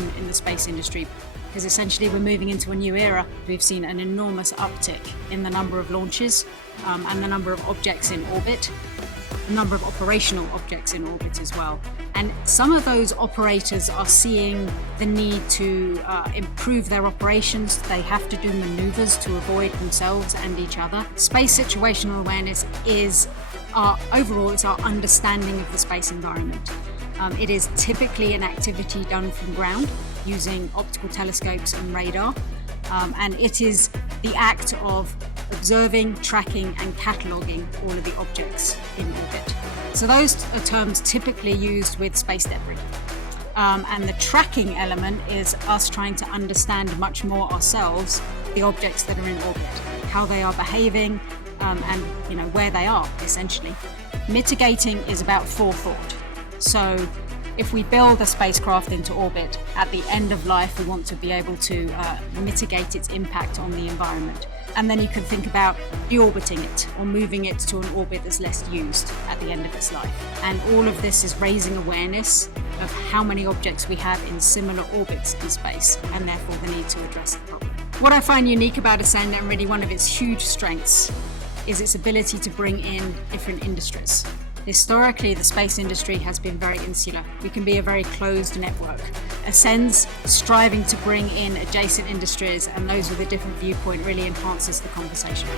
in the space industry, because essentially we're moving into a new era. We've seen an enormous uptick in the number of launches and the number of objects in orbit, the number of operational objects in orbit as well. And some of those operators are seeing the need to improve their operations. They have to do maneuvers to avoid themselves and each other. Space situational awareness is overall, it's our understanding of the space environment. It is typically an activity done from ground using optical telescopes and radar, and it is the act of observing, tracking and cataloguing all of the objects in orbit. So those are terms typically used with space debris. And the tracking element is us trying to understand much more ourselves the objects that are in orbit, how they are behaving, and where they are, essentially. Mitigating is about forethought. So if we build a spacecraft into orbit, at the end of life we want to be able to mitigate its impact on the environment. And then you can think about deorbiting it or moving it to an orbit that's less used at the end of its life. And all of this is raising awareness of how many objects we have in similar orbits in space, and therefore the need to address the problem. What I find unique about Ascend, and really one of its huge strengths, is its ability to bring in different industries. Historically, the space industry has been very insular. We can be a very closed network. Ascend's striving to bring in adjacent industries and those with a different viewpoint really enhances the conversation.